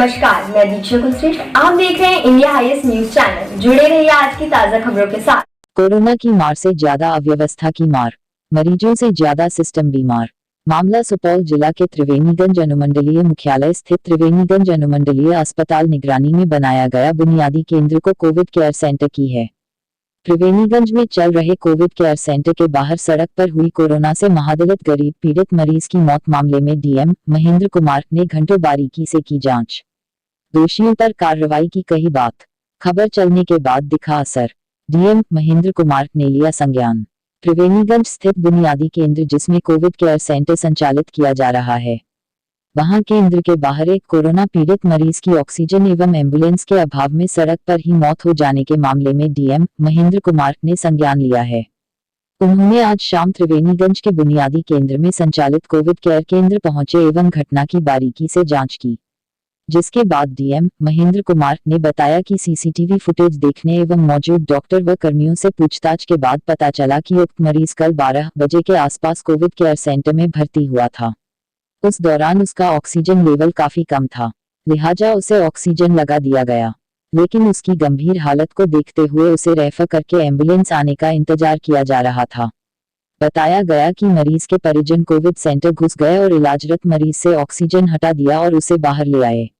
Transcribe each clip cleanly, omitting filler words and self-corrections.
नमस्कार, मैं दीक्षा कुलश्रेष्ठ। आप देख रहे हैं इंडिया हाईएस्ट न्यूज चैनल। जुड़े रहिए आज की ताजा खबरों के साथ। कोरोना की मार से ज्यादा अव्यवस्था की मार, मरीजों से ज्यादा सिस्टम बीमार। मामला सुपौल जिला के त्रिवेणीगंज अनुमंडलीय मुख्यालय स्थित त्रिवेणीगंज अनुमंडलीय अस्पताल निगरानी में बनाया गया बुनियादी केंद्र को कोविड केयर सेंटर की है। त्रिवेणीगंज में चल रहे कोविड केयर सेंटर के बाहर सड़क पर हुई कोरोना से महादलित गरीब पीड़ित मरीज की मौत मामले में डीएम महेंद्र कुमार ने घंटों बारीकी से की जांच। दोषियों पर कार्रवाई की कही बात। खबर चलने के बाद दिखा असर। डीएम महेंद्र कुमार ने लिया संज्ञान। त्रिवेणीगंज स्थित बुनियादी केंद्र जिसमें कोविड केयर सेंटर संचालित किया जा रहा है, वहां केंद्र के बाहर एक कोरोना पीड़ित मरीज की ऑक्सीजन एवं एम्बुलेंस के अभाव में सड़क पर ही मौत हो जाने के मामले में डीएम महेंद्र कुमार ने संज्ञान लिया है। उन्होंने आज शाम त्रिवेणीगंज के बुनियादी केंद्र में संचालित कोविड केयर केंद्र पहुंचे एवं घटना की बारीकी से जांच की, जिसके बाद डीएम महेंद्र कुमार ने बताया कि सीसीटीवी फुटेज देखने एवं मौजूद डॉक्टर व कर्मियों से पूछताछ के बाद पता चला कि उक्त मरीज कल 12 बजे के आसपास कोविड केयर सेंटर में भर्ती हुआ था। उस दौरान उसका ऑक्सीजन लेवल काफी कम था, लिहाजा उसे ऑक्सीजन लगा दिया गया, लेकिन उसकी गंभीर हालत को देखते हुए उसे रेफर करके एम्बुलेंस आने का इंतजार किया जा रहा था। बताया गया कि मरीज के परिजन कोविड सेंटर घुस गए और इलाजरत मरीज से ऑक्सीजन हटा दिया और उसे बाहर ले आए।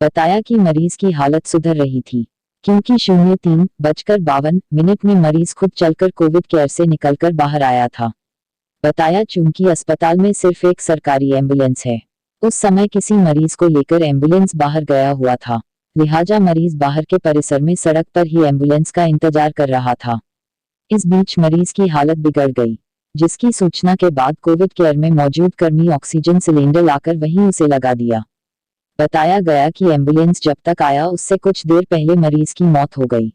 बताया कि मरीज की हालत सुधर रही थी, क्योंकि 03:52 में मरीज खुद चलकर कोविड केयर से निकलकर बाहर आया था। बताया चूंकि अस्पताल में सिर्फ एक सरकारी एम्बुलेंस है, उस समय किसी मरीज को लेकर एम्बुलेंस बाहर गया हुआ था, लिहाजा मरीज बाहर के परिसर में सड़क पर ही एम्बुलेंस का इंतजार कर रहा था। इस बीच मरीज की हालत बिगड़ गई, जिसकी सूचना के बाद कोविड केयर में मौजूद कर्मी ऑक्सीजन सिलेंडर लाकर वहीं उसे लगा दिया। बताया गया कि एम्बुलेंस जब तक आया उससे कुछ देर पहले मरीज की मौत हो गई।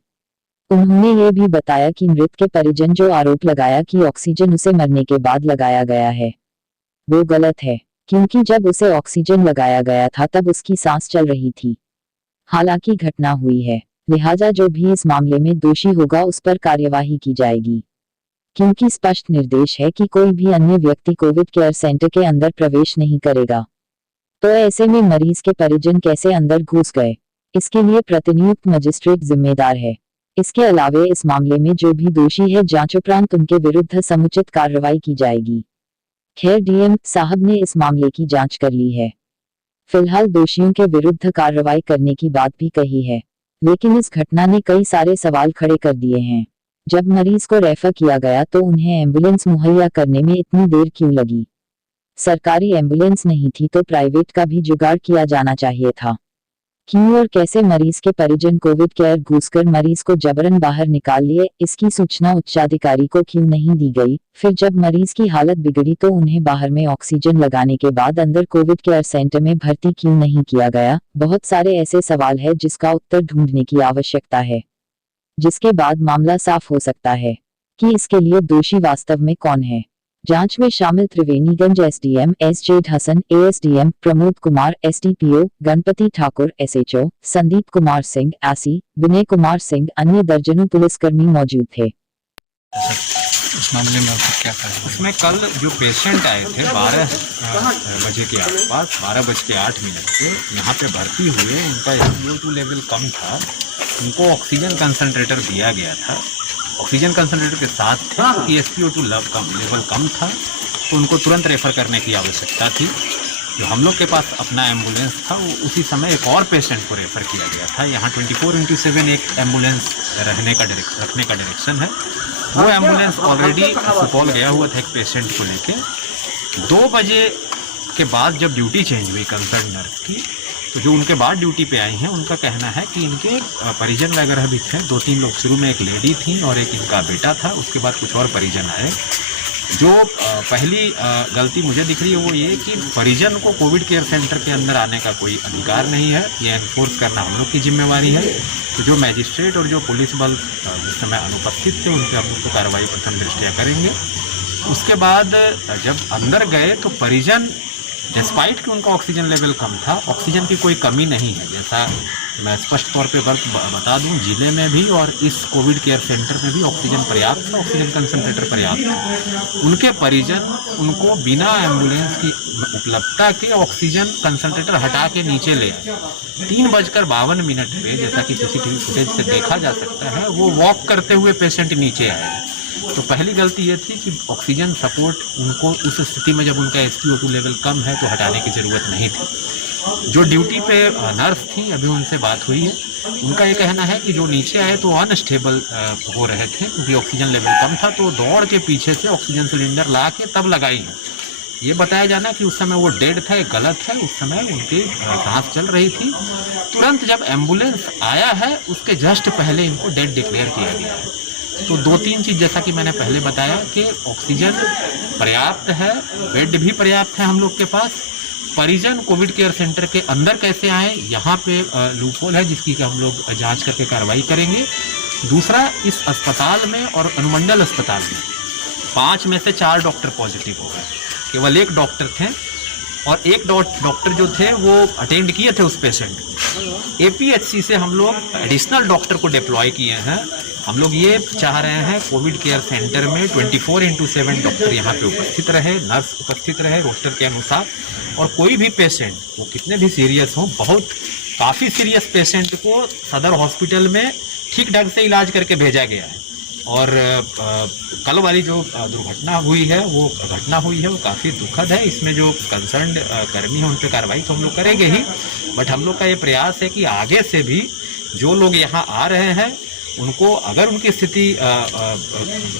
उन्होंने ये भी बताया कि मृत के परिजन जो आरोप लगाया कि ऑक्सीजन उसे मरने के बाद लगाया गया है, वो गलत है, क्योंकि जब उसे ऑक्सीजन लगाया गया था तब उसकी सांस चल रही थी। हालांकि घटना हुई है, लिहाजा जो भी इस मामले में दोषी होगा उस पर कार्यवाही की जाएगी, क्योंकि स्पष्ट निर्देश है कि कोई भी अन्य व्यक्ति कोविड केयर सेंटर के अंदर प्रवेश नहीं करेगा। तो ऐसे में मरीज के परिजन कैसे अंदर घुस गए, इसके लिए प्रतिनियुक्त मजिस्ट्रेट जिम्मेदार है। इसके अलावे इस मामले में जो भी दोषी है जांच उपरांत उनके विरुद्ध समुचित कार्रवाई की जाएगी। खैर डीएम साहब ने इस मामले की जांच कर ली है। फिलहाल दोषियों के विरुद्ध कार्रवाई करने की बात भी कही है, लेकिन इस घटना ने कई सारे सवाल खड़े कर दिए हैं। जब मरीज को रेफर किया गया तो उन्हें एम्बुलेंस मुहैया करने में इतनी देर क्यों लगी? सरकारी एम्बुलेंस नहीं थी तो प्राइवेट का भी जुगाड़ किया जाना चाहिए था। क्यों और कैसे मरीज के परिजन कोविड केयर घुसकर मरीज को जबरन बाहर निकाल लिए, इसकी सूचना उच्चाधिकारी को क्यों नहीं दी गई? फिर जब मरीज की हालत बिगड़ी तो उन्हें बाहर में ऑक्सीजन लगाने के बाद अंदर कोविड केयर सेंटर में भर्ती क्यों नहीं किया गया? बहुत सारे ऐसे सवाल है जिसका उत्तर ढूंढने की आवश्यकता है, जिसके बाद मामला साफ हो सकता है कि इसके लिए दोषी वास्तव में कौन है। जांच में शामिल त्रिवेणीगंज एसडीएम एस.जे. Hasan, ASDM Pramod Kumar, SDPO Ganpati Thakur, SHO Sandeep Kumar Singh, AC Vinay Kumar Singh, अन्य दर्जनों पुलिसकर्मी मौजूद थे। उस मामले में आपको क्या कहा? उसमें कल जो पेशेंट आए थे 12 बजे के आसपास, 12:08 से यहाँ पे भर्ती हुए, उनका SpO2 लेवल कम था, उनको ऑक्सीजन कंसनट्रेटर दिया गया था। ऑक्सीजन कंसनट्रेटर के साथ कि SpO2 लेवल कम था, तो उनको तुरंत रेफ़र करने की आवश्यकता थी। जो हम लोग के पास अपना एम्बुलेंस था, वो उसी समय एक और पेशेंट को रेफ़र किया गया था। यहाँ 24/7 एक एम्बुलेंस रखने का डायरेक्शन है। वो एम्बुलेंस ऑलरेडी सुपौल गया हुआ था एक पेशेंट को लेके। 2 बजे के बाद जब ड्यूटी चेंज हुई कंसर्न नर्स की, तो जो उनके बाद ड्यूटी पे आई हैं उनका कहना है कि इनके परिजन वगैरह भी थे। 2-3 लोग, शुरू में एक लेडी थी और एक इनका बेटा था, उसके बाद कुछ और परिजन आए। जो पहली गलती मुझे दिख रही है वो ये कि परिजन को कोविड केयर सेंटर के अंदर आने का कोई अधिकार नहीं है, ये एनफोर्स करना हम लोग की जिम्मेवारी है। तो जो मैजिस्ट्रेट और जो पुलिस बल जिस समय अनुपस्थित थे उनके हम लोग तो कार्रवाई प्रथम दृष्टया करेंगे। उसके बाद जब अंदर गए तो परिजन डिस्पाइट कि उनका ऑक्सीजन लेवल कम था, ऑक्सीजन की कोई कमी नहीं है। जैसा मैं स्पष्ट तौर पे बता दूं, जिले में भी और इस कोविड केयर सेंटर में भी ऑक्सीजन पर्याप्त है, ऑक्सीजन कंसंट्रेटर पर्याप्त है। उनके परिजन उनको बिना एम्बुलेंस की उपलब्धता के ऑक्सीजन कंसंट्रेटर हटा के नीचे ले आए। 3:52 पे, जैसा कि सीसीटीवी फुटेज से देखा जा सकता है, वो वॉक करते हुए पेशेंट नीचे आए। तो पहली गलती ये थी कि ऑक्सीजन सपोर्ट उनको उस स्थिति में जब उनका SpO2 लेवल कम है तो हटाने की ज़रूरत नहीं थी। जो ड्यूटी पे नर्स थी, अभी उनसे बात हुई है, उनका ये कहना है कि जो नीचे आए तो अनस्टेबल हो रहे थे क्योंकि ऑक्सीजन लेवल कम था, तो दौड़ के पीछे से ऑक्सीजन सिलेंडर ला के तब लगाई है। ये बताया जाना कि उस समय वो डेड था, ये गलत है। उस समय उनकी सांस चल रही थी। तुरंत जब एम्बुलेंस आया है उसके जस्ट पहले इनको डेड डिक्लेयर किया गया है। तो 2-3 चीज़, जैसा कि मैंने पहले बताया कि ऑक्सीजन पर्याप्त है, बेड भी पर्याप्त है हम लोग के पास। परिजन कोविड केयर सेंटर के अंदर कैसे आए, यहाँ पे लूपहोल है जिसकी हम लोग जांच करके कार्रवाई करेंगे। दूसरा, इस अस्पताल में और अनुमंडल अस्पताल में 5 में से 4 डॉक्टर पॉजिटिव हो गए। केवल 1 डॉक्टर थे और 1 डॉक्टर जो थे वो अटेंड किए थे उस पेशेंट को। APHC से हम लोग एडिशनल डॉक्टर को डिप्लॉय किए हैं। हम लोग ये चाह रहे हैं कोविड केयर सेंटर में 24/7 डॉक्टर यहाँ पे उपस्थित रहे, नर्स उपस्थित रहे रोस्टर के अनुसार, और कोई भी पेशेंट, वो कितने भी सीरियस हों, काफ़ी सीरियस पेशेंट को सदर हॉस्पिटल में ठीक ढंग से इलाज करके भेजा गया है। और कल वाली जो दुर्घटना हुई है, वो घटना हुई है, वो काफ़ी दुखद है। इसमें जो कंसर्न कर्मी है उन पर कार्रवाई तो हम लोग करेंगे ही, बट हम लोग का ये प्रयास है कि आगे से भी जो लोग यहाँ आ रहे हैं उनको, अगर उनकी स्थिति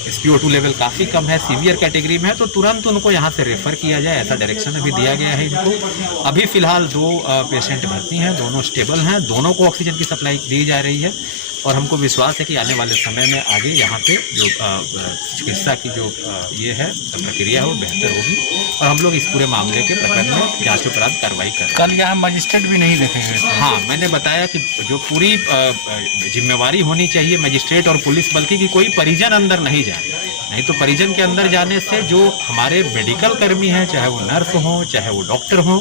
SpO2 लेवल काफ़ी कम है, सीवियर कैटेगरी में है, तो तुरंत उनको यहाँ से रेफ़र किया जाए। ऐसा डायरेक्शन अभी दिया गया है इनको। अभी फ़िलहाल 2 पेशेंट भर्ती हैं, दोनों स्टेबल हैं, दोनों को ऑक्सीजन की सप्लाई दी जा रही है और हमको विश्वास है कि आने वाले समय में आगे यहाँ पे जो चिकित्सा की जो ये है प्रक्रिया है वो बेहतर होगी और हम लोग इस पूरे मामले के प्रकरण में जांच उपरांत कार्रवाई करें। कल यहाँ मजिस्ट्रेट भी नहीं देखे गए थे। हाँ, मैंने बताया कि जो पूरी जिम्मेवारी होनी चाहिए मजिस्ट्रेट और पुलिस, बल्कि कि कोई परिजन अंदर नहीं जाए। नहीं तो परिजन के अंदर जाने से जो हमारे मेडिकल कर्मी हैं, चाहे वो नर्स हों चाहे वो डॉक्टर हों,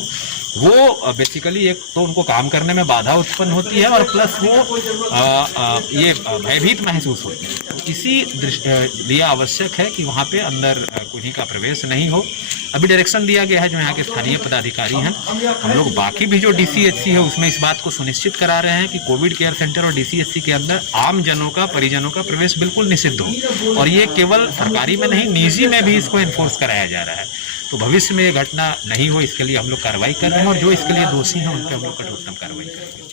वो बेसिकली एक तो उनको काम करने में बाधा उत्पन्न होती है और प्लस वो ये भयभीत महसूस होते हैं। तो इसी लिए आवश्यक है कि वहाँ पे अंदर किन्हीं का प्रवेश नहीं हो। अभी डायरेक्शन दिया गया है जो यहाँ के स्थानीय पदाधिकारी हैं, हम लोग बाकी भी जो DCHC है उसमें इस बात को सुनिश्चित करा रहे हैं कि कोविड केयर सेंटर और DCHC के अंदर आम जनों का, परिजनों का प्रवेश बिल्कुल निषिद्ध हो। और ये केवल सरकारी में नहीं, निजी में भी इसको एनफोर्स कराया जा रहा है। तो भविष्य में ये घटना नहीं हो, इसके लिए हम लोग कार्रवाई कर रहे हैं और जो इसके लिए दोषी हैं उन पर हम लोग कठोरतम कार्रवाई करेंगे।